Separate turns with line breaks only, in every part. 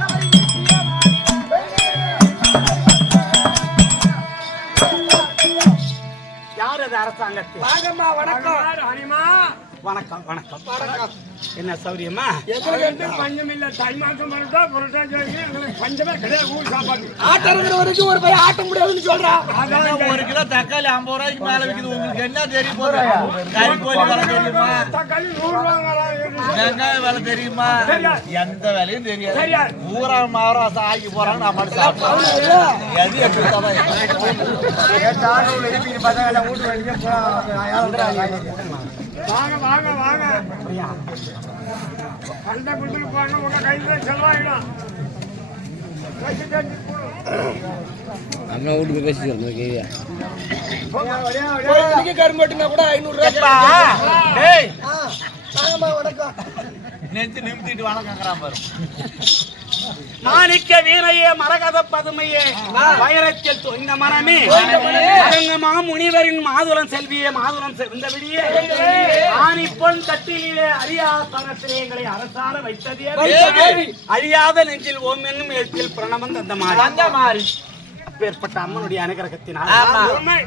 கவரி வீசிய யார் அது அரசாங்கத்தில்
வணக்கம்.
வணக்கம் வணக்கம். வணக்கம். என்ன சௌரியமா?
எங்களுக்கு பஞ்சம் இல்ல. தை மாசம் வரட்டா புரட்டாசி வரைக்கும் எங்களுக்கு பஞ்சமே கிடையாது. ஊர் சாப்பாடு.
ஆட்டம் இருக்கிற வரைக்கும் ஒரு பையன் ஆட்ட முடியாதுன்னு சொல்றான்
அதான்
ஒரு கிலோ தக்காளி ஐம்பது ரூபாய்க்கு மேல விக்குது. உங்களுக்கு என்ன தெரிய போகுது கறி கோழி விலை தெரியுமா?
தக்காளி நூறு ரூபாங்க
வெங்காயம் விலை தெரியுமா. எந்த விலையும் தெரியாது. ஊரா போறாங்க நான் மட்டும் சாப்பிடுறேன் எது எப்படி
வாங்க வாங்க வாங்க. கண்ட குண்டுக்கு போனா உங்க கையில செலவாயிடும் வச்சு கட்டி
ஒரு கரும்பு வெட்டினா கூட ஐநூறு ரூபாய்
நெஞ்சு நிமித்திட்டு வணக்கங்கிறான் பாரு.
மாணிக்க வீரையே மரகத பதுமையே வைரத்தில் தொய்ந்த மனமே. அரங்கமா முனிவரின் மாதுளம் செல்வியே மாதுளம் செல்ந்தபடியே ஆணி பொன் தட்டிலே அறியா எங்களை அரசார வைத்ததே அழியாத நெஞ்சில் ஓம் என்னும் எழுத்தில் பிரணவம் தந்த மாதிரி
அந்த மாதிரி.
அப்பேற்பட்ட அம்மனுடைய அனுகிரகத்தினால்.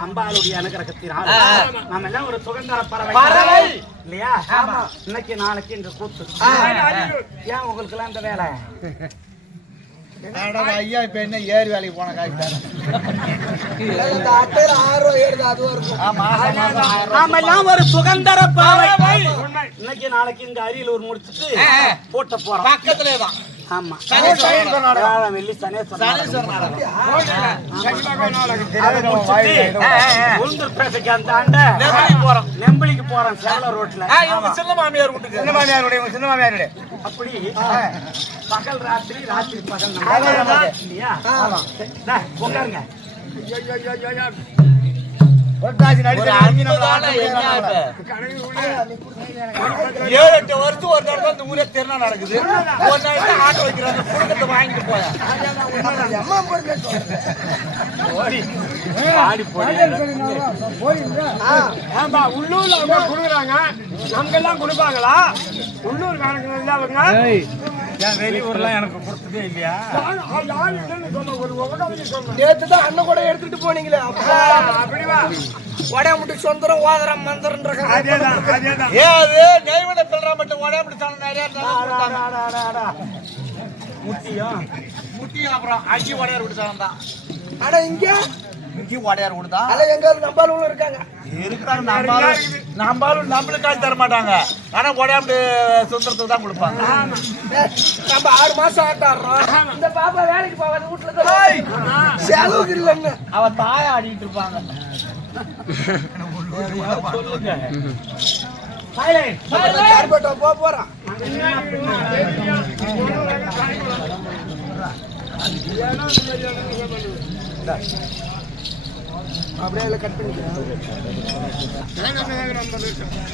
அம்பாளுடைய அனுகிரகத்தினால். நாம எல்லாம் ஒரு சுதந்திர பறவை.
பறவை.
இல்லையா? இன்னைக்கு நாளைக்கு இந்த கூத்து. ஏன் உங்களுக்கு எல்லாம் இந்த வேலை?
ஐயா இப்ப என்ன வேலைக்கு போன காசு
ஒரு
உண்மை.
இன்னைக்கு நாளைக்கு இங்க அரியலூர் முடிச்சிட்டு. போட்ட போறோம்.
பக்கத்திலே தான்.
ஆமா. வெள்ளி
போறோம்.
நெம்பளிக்கு போறோம் சேலம் ரோட்ல.
ஆ, இவங்க சின்ன மாமியார் வீட்டுக்கு.
அப்படி. பகல் ராத்திரி ராத்திரி பகல். இல்லையா? உட்காருங்க.
ஏழு எட்டு வருஷம் ஒரு தடவை இந்த ஊரே திருநா நடக்குது. ஒரு நாள் தான் ஆட்டோ வைக்கிறாங்க குடும்பத்தை வாங்கிட்டு போயா.
அம்மா பொறுமை
ஏன்பா உள்ளூர்ல அவங்க கொடுக்குறாங்க. நமக்கெல்லாம் கொடுப்பாங்களா? உள்ளூர் காரங்க அவங்க
ஏன் வெளியூர்லாம் எனக்கு கொடுத்ததே இல்லையா?
சொன்ன சொன்ன
நேத்து தான் அண்ணன் கூட எடுத்துட்டு போனீங்களே. அப்பா
அப்படிவா
உடையாமுட்டி சொந்தரம் ஓதரம் மந்திரன்ற
அதேதான் அதேதான்.
ஏன் அது? நெய்வன பிள்ளை மட்டும் உடம்பு சாணம் நிறைய
முட்டியும்
முட்டியும் அப்புறம் அங்கி உடையார் விடுத்தாங்க தான்.
ஆனா இங்க?
இங்கி உடையார் விடுதா
அல்ல எங்க நம்பாலும் இருக்காங்க.
இருக்கிறாங்க நம்மளும் நம்மளும் நம்மளுக்காக தர மாட்டாங்க. ஆனா உடையாண்டு சுந்தரத்துக்கு தான் கொடுப்பாங்க.
நம்ம ஆறு மாசம் ஆட்டாடுறோம் இந்த பாப்பா வேலைக்கு போவாது வீட்டுல தான் செலவுக்கு இல்லைன்னு
அவ தாய ஆடிட்டு இருப்பாங்க.
கார்பேட்டா போக போறான். அப்படியே இதுல கட் பண்ணிக்கிறேன்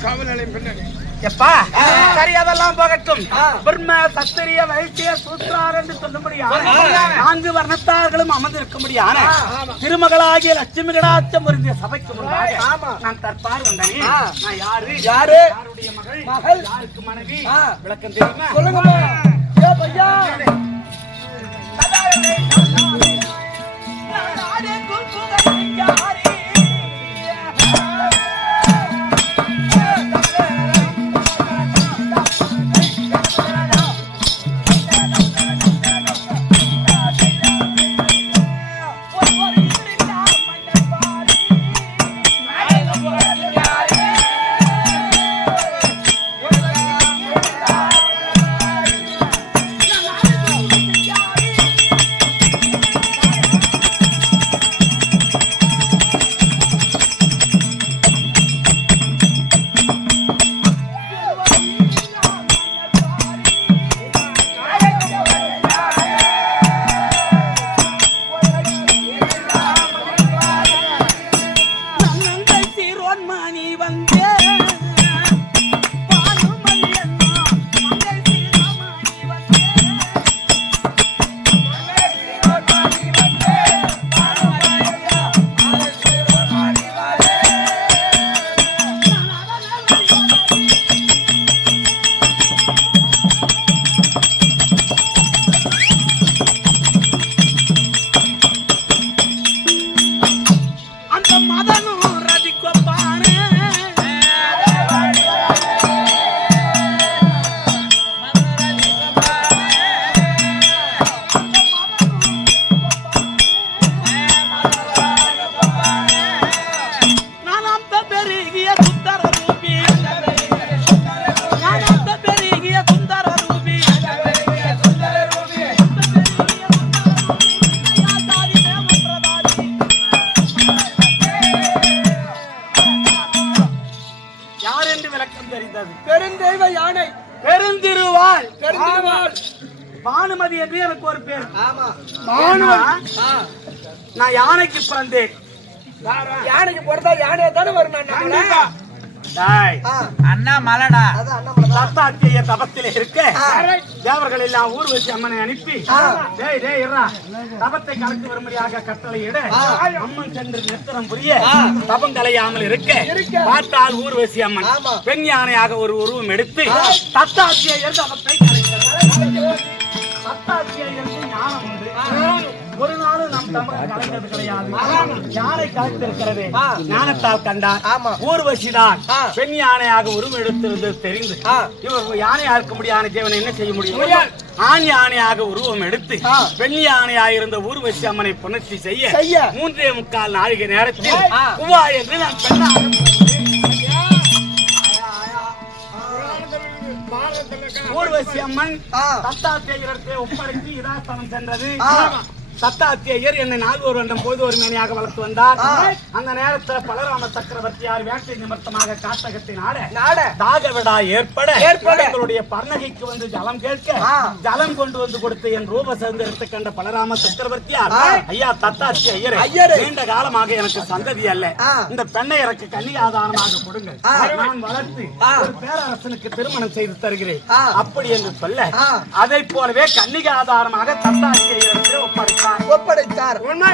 காவல் நிலையம் பின்னாடி
எப்பா சரி அதெல்லாம் போகட்டும்.
ஆ.
பிரம்ம சத்திரிய வைத்திய சூத்ரார் என்று சொல்லும்படியான நான்கு வர்ணத்தார்களும் அமர்ந்திருக்கும்படியான திருமகளாகிய லட்சுமி கடாச்சம் பொருந்திய சபைக்கு
ஆமா.
நான் தற்பார் வந்தனே.
ஆ.
நான் யாரு?
யாரு?
யாருடைய மகள்?
மகள்.
யாருக்கு மனைவி. விளக்கம் தெரியுமா?
சொல்லுங்கம்மா.
பானுமதி என்று எனக்கு ஒரு பேர் நான் யானைக்கு பிறந்தேன்
யானைக்கு பிறந்தா யானையா தானே வரும்
அண்ணா மலடா.
தத்தாத்திய தபத்திலே இருக்க. தேவர்கள் எல்லாம் ஊர்வசி அம்மனை அனுப்பி. டேய் டேய் இருடா தபத்தை கலந்து வரும்படியாக கட்டளையிட. அம்மன் சென்று நிறுத்தனம் புரிய. தபம் கலையாமல் இருக்க. பார்த்தால் ஊர்வசி அம்மன். பெண் யானையாக ஒரு உருவம் எடுத்து தத்தாத்தியர் தபத்தை கலைக்கிறார் என்று ஞானம் உண்டு ஒரு நாளும் நம் தமிழ் கலைஞர் கிடையாது யானை கலைத்திருக்கிறது
ஆ.
ஞானத்தால் கண்டார்
ஆமா.
ஊர்வசிதான்
ஆ.
பெண் யானையாக உருவம் எடுத்திருந்தது தெரிந்து. இவர் யானையா இருக்க முடியாத தேவன் என்ன செய்ய முடியும் ஆண் யானையாக உருவம் எடுத்து. பெண் யானையாக இருந்த ஊர்வசி அம்மனை புணர்ச்சி செய்ய
செய்ய.
மூன்றே முக்கால் நாழிகை நேரத்தில் என்று நான் பெண்ணாக ஊர்வசி அம்மன் தத்தாத்தேயரத்தை ஒப்படைத்து இதாஸ்தானம் சென்றது. தத்தாத்தியர் என்னை நால்வர் வருடம் பொழுது ஒரு மேனியாக வளர்த்து வந்தார் அந்த நேரத்துல பலராம சக்கரவர்த்தியார் வேட்டை நிமித்தமாக காட்டகத்தின் ஆட
நாட
தாக விடா ஏற்பட
ஏற்பட.
எங்களுடைய பர்ணகைக்கு வந்து ஜலம் கேட்க. ஜலம் கொண்டு வந்து கொடுத்து என் ரூப சௌந்தரியத்தை கண்ட பலராம சக்கரவர்த்தியார். ஐயா தத்தாச்சி ஐயரே
ஐயரே.
நீண்ட காலமாக எனக்கு சந்ததி அல்ல. இந்த பெண்ணை எனக்கு கன்னி ஆதாரமாக கொடுங்கள்
ஆ.
நான் வளர்த்து. ஒரு பேரரசனுக்கு திருமணம் செய்து தருகிறேன். அப்படி என்று சொல்ல. அதை போலவே கன்னிகை ஆதாரமாக தத்தாச்சி ஐயரத்தை ஒப்படைத்தார்
ஒப்படைத்தார்.
உண்மை.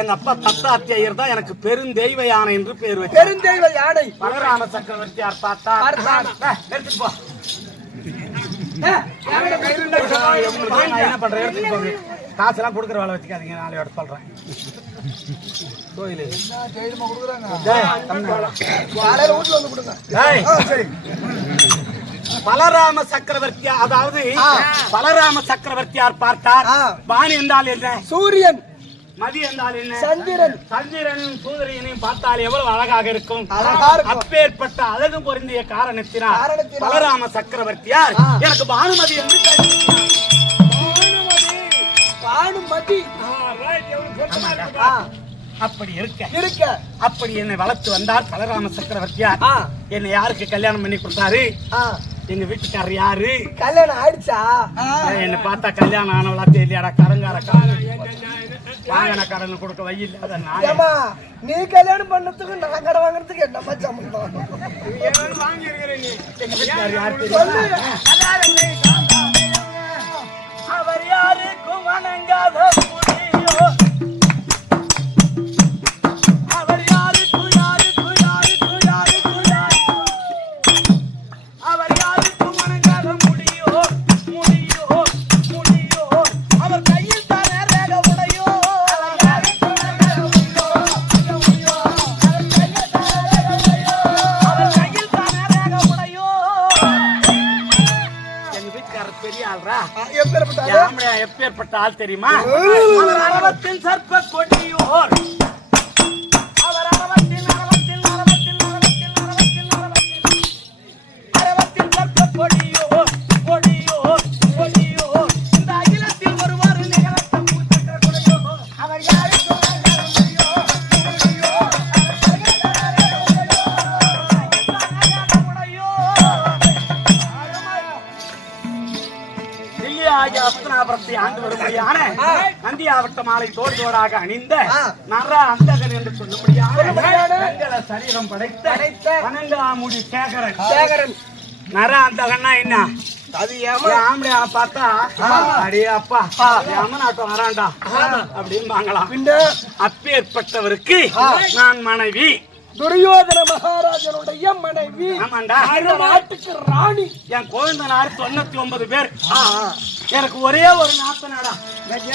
எங்க அப்பா தத்தாச்சி ஐயர் தான் எனக்கு பெருந்தெய்வ யானை என்று பேர் வச்சார்.
பெருந்தெய்வ யானை.
பலராம சக்கரவர்த்தியார். ஏய், எடுத்துட்டு போ. என்ன பண்றேன்? எடுத்துட்டு போங்க. காசெல்லாம் கொடுக்குற வேலை வச்சுக்காதீங்க. நாளையோட சொல்றேன். கோயிலு. பலராம சக்கரவர்த்தி அதாவது. பலராம சக்கரவர்த்தியார் பார்த்தார். பாணி என்றால் என்ன?
சூரியன்.
மதி என்றால் என்ன?
சந்திரன்.
சந்திரனும் சூரியனையும் பார்த்தால் எவ்வளவு அழகாக இருக்கும். அப்பேற்பட்ட அழகு பொருந்திய காரணத்தினால் பலராம சக்கரவர்த்தியார். எனக்கு பானுமதி என்று.
பானுமதி.
அப்படி இருக்க.
இருக்க.
அப்படி என்னை வளர்த்து வந்தார் பலராம சக்கரவர்த்தியார். என்னை யாருக்கு கல்யாணம் பண்ணி கொடுத்தாரு? எங்க வீட்டுக்காரர் யாரு?
கல்யாணம் ஆயிடுச்சா?
என்னை பார்த்தா கல்யாணம் ஆனவளா தெரியலடா கடங்கார வாங்கின கடன் கொடுக்க வை இல்லாத நான்.
ஏமா நீ கல்யாணம் பண்ணதுக்கு நான் கடை வாங்குறதுக்கு என்னம்மா சம்பந்தம்?
எங்க வீட்டுக்காரர் யாரு அவர் யாருக்கும் வணங்காத பெரிய ஆள்ரா?
எப்பேற்பட்ட
எப்பேற்பட்ட ஆள் தெரியுமா? சர்ப்ப கொடியோர். நந்தியாவட்ட மாலை தோடு தோடாக அணிந்த. நர அந்தகன் என்று வெண்கல சரீரம் படைத்த வனங்காமுடி சேகரன்.
சேகரன்.
நர அந்தகன்னா என்ன?
அது
ஆம்பளையா பார்த்தா? அடே அப்பா அம்மனாட்டம் வரான்டா அப்படிம்பாங்களாம். அப்பேற்பட்டவருக்கு நான் மனைவி.
துரியோதன மகாராஜனுடைய மனைவி.
ஆமாண்டா.
நாட்டுக்கு ராணி.
என் கோவிந்தனார் தொண்ணூத்தி ஒன்பது பேர். எனக்கு ஒரே ஒரு நாத்தனாடா.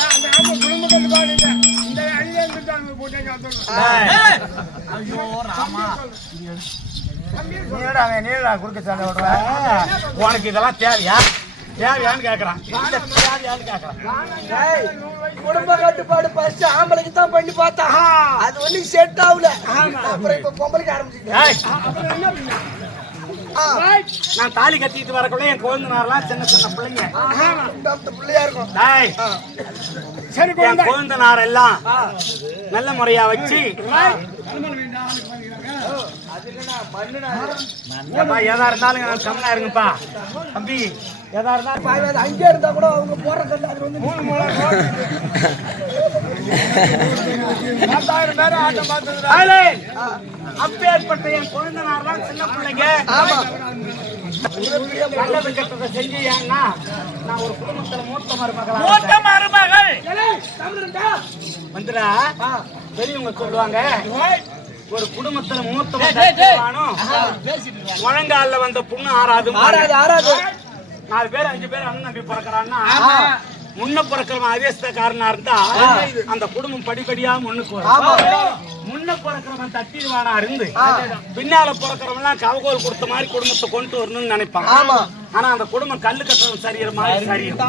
அந்த ஆமா குடும்பத்துக்கு பாருங்க இந்த அங்கே இருந்துட்டாங்க போட்டேங்க.
ஐயோ ராமா நீடா நீடா குறுக்க சண்டை உனக்கு இதெல்லாம் தேவையா? தேவையான்னு கேக்குறான். இந்த தேவையான்னு கேக்குறான்.
ஏய், குடும்ப கட்டுப்பாடு ஃபர்ஸ்ட் ஆம்பளைக்கு தான் பண்ணி பார்த்தா அது ஒண்ணு செட் ஆகல. அப்புறம் இப்ப பொம்பளைக்கு ஆரம்பிச்சிட்டேன்
நான் தாலி கட்டிட்டு வரக்குள்ள என் குழந்தைனாரெல்லாம் சின்ன சின்ன பிள்ளைங்க.
பிள்ளையா இருக்கும்.
டேய்,
சரி
என் குழந்தைனார் எல்லாம் நல்ல முறையா வச்சு எதா இருந்தாலும் நான் கம்மனா இருங்கப்பா. தம்பி எதா இருந்தாலும்
அங்கே இருந்தா கூட அவங்க மூணு
பத்தாயிரம் பேர் ஆட்டம் பார்த்தது
அப்பேற்பட்ட என் குழந்தைனாரெல்லாம் சின்ன பிள்ளைங்க. நல்லது கெட்டதை செஞ்சீங்கன்னா நான் ஒரு குடும்பத்துல மூத்த மருமகளா. மூத்த மருமகள் வந்துடா பெரியவங்க சொல்லுவாங்க ஒரு குடும்பத்துல மூத்தவன் முழங்கால வந்த புண்ணு ஆறாது
ஆறாது ஆறாது
நாலு பேர் அஞ்சு பேர் அண்ணன் நம்பி பிறக்கிறான்னா முன்ன பிறக்கிறவன் அதிர்ஷ்டக்காரனா இருந்தா அந்த குடும்பம் படிப்படியா முன்னுக்கு வரும். முன்ன பிறக்கிறவன் தட்டிடுவானா இருந்து? பின்னால பிறக்கிறவன் கவகோல் கொடுத்த மாதிரி குடும்பத்தை கொண்டு வரணும்னு நினைப்பான். ஆனா அந்த குடும்பம் கல்லு கட்டுறவன் சரியற மாதிரி சரியும்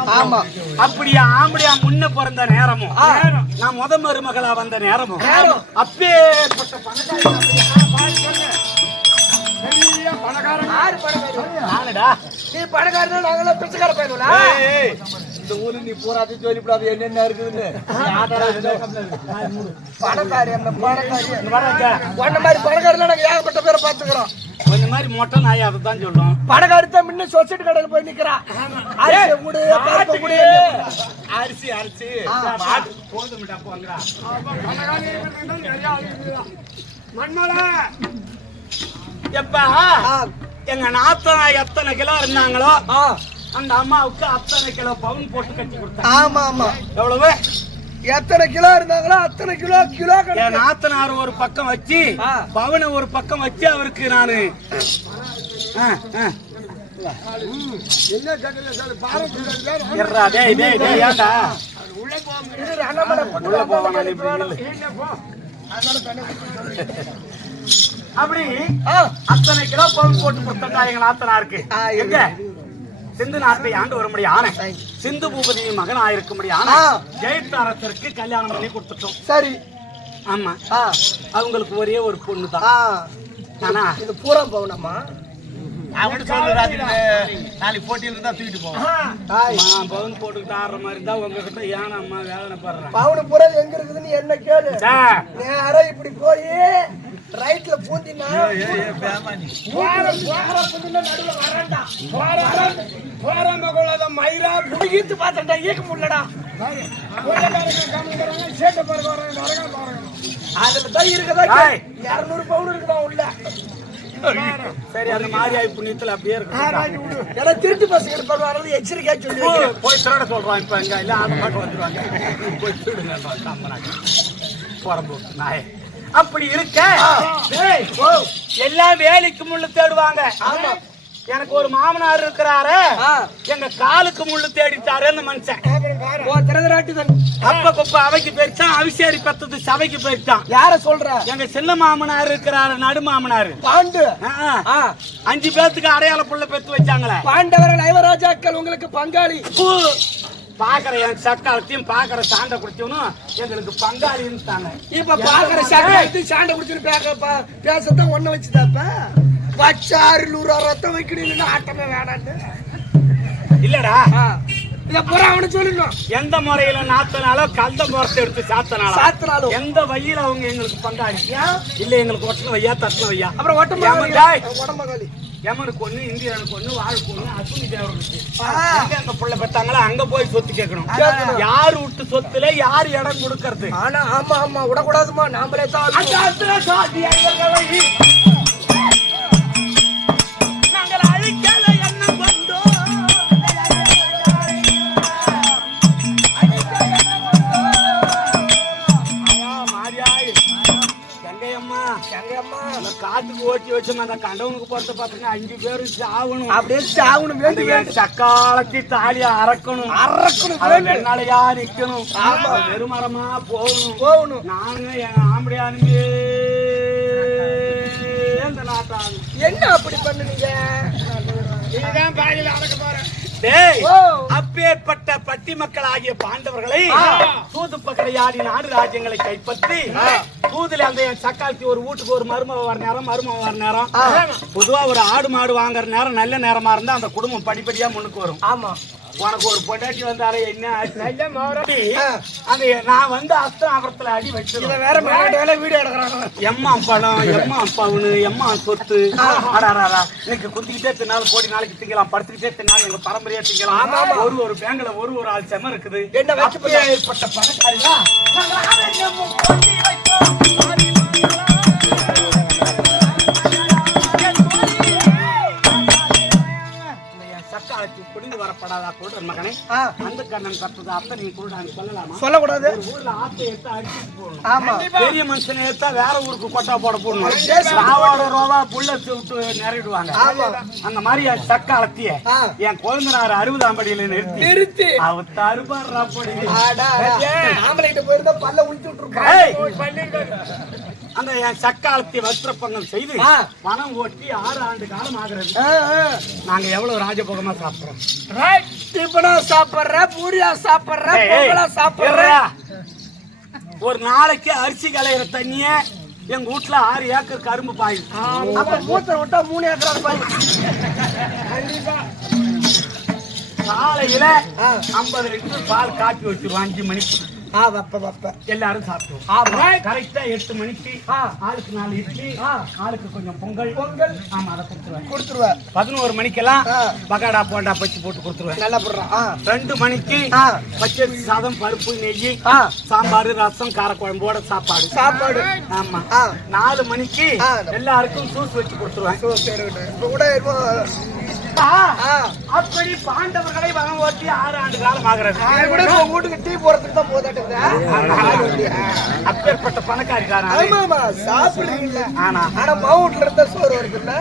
அப்படியா ஆம்படியா முன்ன பிறந்த நேரமும். நான் முத மருமகளா வந்த நேரமும். அப்பேற்பட்ட.
பெரிய பணக்காரன்.
பணக்காரன் நீ பணக்காரன் நாங்களாம் பிச்சைக்கார
ஏய்.
இந்த ஊரு நீ பூராத்தையும் சொல்லிவிடாது என்னென்ன இருக்குதுன்னு.
பணக்காரி அந்த பணக்காரி. உன்ன மாதிரி பணக்காரில நாங்க ஏகப்பட்ட பேரை பாத்துக்கிறோம்
இந்த மாதிரி மொட்டை நாய் அதை தான் சொல்லும்
பணக்காரி தான் முன்ன சொசைட்டி கடையில போய் நிக்கிறா. அரிசி கூடு பருப்பு கூடு
அரிசி அரிசி.
போதும்
மண்மலை.
எப்பா? எங்க நாத்தனா எத்தனை கிலோ இருந்தாங்களோ? அந்த அம்மாவுக்கு அத்தனை கிலோ பவுன் போட்டு கட்டி கொடுத்தாங்க
ஆமா ஆமா.
எவ்வளவு?
எத்தனை கிலோ இருந்தாங்களோ அத்தனை கிலோ கிலோ
என் நாத்தனார் ஒரு பக்கம் வச்சு. பவனை ஒரு பக்கம் வச்சு அவருக்கு நானு. அப்படி அத்தனை கிலோ பவுன் போட்டு கொடுத்தா எங்க நாத்தனாருக்கு. எங்க? சிந்து நாட்டை ஆண்டு வரும்படி ஆன சிந்து பூபதியின் மகன் ஆயிருக்கும்படி ஆன
ஆ.
ஜெயத்தாரத்திற்கு கல்யாணம் பண்ணி கொடுத்துட்டோம்.
சரி.
ஆமா.
ஆ.
அவங்களுக்கு ஒரே ஒரு பொண்ணு தான் ஆனா
இது பூரா பவுனம்மா.
அவனு நாளைக்கு போட்டியில் இருந்தா தூக்கிட்டு போவோம்.
பவுன் போட்டுக்கிட்டு ஆடுற மாதிரி இருந்தா உங்ககிட்ட ஏன் அம்மா வேதனை படுறேன்
பவுனு பூரா எங்க இருக்குதுன்னு என்ன கேளு. நேரா இப்படி போய் ரைட்ல பூந்தினா
போறாம மயிரா
ஈத்து பார்த்தா ஈக்க முடியலடா.
சேட்டை பாருங்க வராங்க வரங்க பாருங்க
அதுல தான் இருக்குதா. இருநூறு பவுன் இருக்குதா உள்ள?
சரி அந்த மாதிரி புண்ணியத்துல அப்படியே இருக்கு
ஏன்னா திருட்டு பசங்க இருப்பாரு எச்சரிக்கையா சொல்லி.
போய் திருட சொல்றான் இப்ப இங்க இல்ல பாட்டு வந்துருவாங்க. போய் திருடுங்க புறம்போக்கு நாயே. அப்படி இருக்க? எல்லாம் வேலைக்கு முள்ளு தேடுவாங்க. எனக்கு ஒரு மாமனார் இருக்கிறாரு. எங்க காலுக்கு முள்ளு தேடிட்டாரு அந்த மனுஷன் அப்ப குப்ப அவைக்கு போயிடுச்சான் அவிசேரி பத்தது சபைக்கு போயிடுச்சான்
யார சொல்ற?
எங்க சின்ன மாமனார் இருக்கிறாரு நடு மாமனார்.
பாண்டு.
அஞ்சு பேத்துக்கு அடையாள புள்ள பெத்து வச்சாங்களே.
பாண்டவரன் ஐவராஜாக்கள் உங்களுக்கு பங்காளி.
பாக்குற என் சக்காலத்தையும் பாக்குற சாண்டை குடிச்சவனும் எங்களுக்கு பங்காளின்னு தாங்க
இப்ப பாக்குற சக்கரத்து சாண்டை பா- பேசத்தான் ஒண்ணு வச்சுதாப்ப. பச்சாறு நூறு ரத்தம் வைக்கணும் ஆட்டமே வேணான்னு
இல்லடா.
இத பூரா அவனு சொல்லணும்
எந்த முறையில நாத்தனாலோ கந்த முறத்தை எடுத்து சாத்தனாலோ
சாத்தினாலும்
எந்த வழியில அவங்க எங்களுக்கு பங்காளி? இல்ல எங்களுக்கு ஒட்டன வையா தட்டின வையா?
அப்புறம் ஒட்ட
ஏமண்டாய்.
உடம்பகாலி
யமனுக்கு ஒண்ணு இந்திரனுக்கு ஒண்ணு வாழ்க்கு ஒண்ணு
ஆ.
எங்க அந்த புள்ள பெத்தாங்களோ அங்க போய் சொத்து கேட்கணும்
கேட்கணும்.
யாரு விட்டு சொத்துல யாரு இடம் கொடுக்கறது
ஆனா ஆமா ஆமா விடக்கூடாதுமா நாமளே தான்
காட்டுக்கு ஓட்டி வச்சோம் அந்த கண்டவனுக்கு பொறுத்த பாத்தீங்க அஞ்சு பேரும் சாவணும்.
அப்படியே சாவணும் வேண்டி
அந்த சக்காலத்தி தாலிய அறக்கணும்.
அறக்கணும்
வெண்ணாலையா நிக்கணும். வெறுமரமா போகணும்.
போகணும்.
நானும் என் இந்த நாட்டாளு.
என்ன அப்படி பண்ணுனீங்க?
இதுதான் பாயில அடக்க போறேன்.
அப்பேற்பட்ட பட்டி மக்கள் ஆகிய பாண்டவர்களை தூது பக்கடையாடி நாடு ராஜ்யங்களை கைப்பற்றி தூதுல அந்த சக்காலத்தி ஒரு வீட்டுக்கு ஒரு மருமக வர நேரம் மருமக வர நேரம். பொதுவா ஒரு ஆடு மாடு வாங்குற நேரம் நல்ல நேரமா இருந்தா அந்த குடும்பம் படிப்படியா முன்னுக்கு வரும்.
ஆமா.
உனக்கு ஒரு பொண்டாட்டி வந்தாலே என்ன. அது நான் வந்து அஸ்தாபுரத்துல அடி
இத
வச்சிருவேன்
வேற மேல வீடியோ எடுக்கிறாங்க.
எம்மா பழம் எம்மா பவுனு எம்மா சொத்து. அடாடாடா இன்னைக்கு குத்திக்கிட்டே தின்னாலும் கோடி நாளைக்கு திங்கலாம் படுத்துக்கிட்டே தின்னாலும் எங்க பரம்பரையா திங்கலாம். ஒரு ஒரு பேங்க்ல ஒரு ஒரு ஆள் செம இருக்குது.
என்ன வச்சு
ஏற்பட்ட பணக்காரியா? Hari வரப்படாதா குருடன் மகனே. அந்த கண்ணன் கத்துது அப்ப நீ குருடான்னு சொல்லலாமா?
சொல்லக்கூடாது.
ஊர்ல ஆத்தை எடுத்து அடிச்சுட்டு போகணும்
ஆமா.
பெரிய மனுஷனை எடுத்தா வேற ஊருக்கு கொட்டா போட போடணும். ராவோட ரோவா புள்ள விட்டு நிறையிடுவாங்க அந்த மாதிரி
ஆ.
என் குழந்தைனார் அறுபதாம் படியில நிறுத்தி.
நிறுத்தி.
அவ தருபாடுறா படி
ஆடா, ஆடா. ஆம்பளை கிட்ட போயிருந்தா பல்ல விட்டுருப்பான்.
ஏய்! அந்த சக்காலத்தை வஸ்திரப்பங்கம் செய்து. பணம் ஓட்டி ஆறு ஆண்டு காலம் ஆகிறது. நாங்க எவ்வளவு ராஜபோகமா சாப்பிடுறோம்?
ரைட் டிபனா சாப்பிடுற பூரியா சாப்பிடுற பொங்கலா சாப்பிடுற.
ஒரு நாளைக்கு அரிசி கலையிற தண்ணிய எங்க வீட்டுல ஆறு ஏக்கர் கரும்பு பாயுது
அப்ப மூத்த விட்டா மூணு ஏக்கரா பாய்
காலையில
ஆ.
ஐம்பது லிட்டர் பால் காப்பி வச்சிருவோம் அஞ்சு மணிக்கு.
ஆ வப்ப வப்ப.
எல்லாரும் சாப்பிடுவோம்.
ஆமா
கரெக்டா எட்டு மணிக்கு ஆளுக்கு நாலு இட்லி ஆளுக்கு கொஞ்சம் பொங்கல்.
பொங்கல்.
ஆமா அதை கொடுத்துருவேன்.
கொடுத்துருவேன்.
பதினோரு மணிக்கெல்லாம். பகாடா போண்டா பச்சு போட்டு கொடுத்துருவேன்.
நல்லா போடுறான்
ரெண்டு மணிக்கு. பச்சரிசி சாதம் பருப்பு நெய். சாம்பார் ரசம் காரக்குழம்போட சாப்பாடு.
சாப்பாடு.
ஆமா. நாலு மணிக்கு. எல்லாருக்கும் ஜூஸ் வச்சு கொடுத்துருவேன்.
கூட
ஆ. அப்படி பாண்டவர்களை வனம் ஓட்டி ஆறு ஆண்டு காலம் ஆகிறது
கூட வீட்டுக்கு டீ போறதுக்கு தான் போதாட்டுங்க
அப்பேற்பட்ட பணக்காரிக்காரன்
ஆமா சாப்பிடுறீங்கல்ல.
ஆனா.
ஆனா மாவுட்ல இருந்தா சோறு வருதுல்ல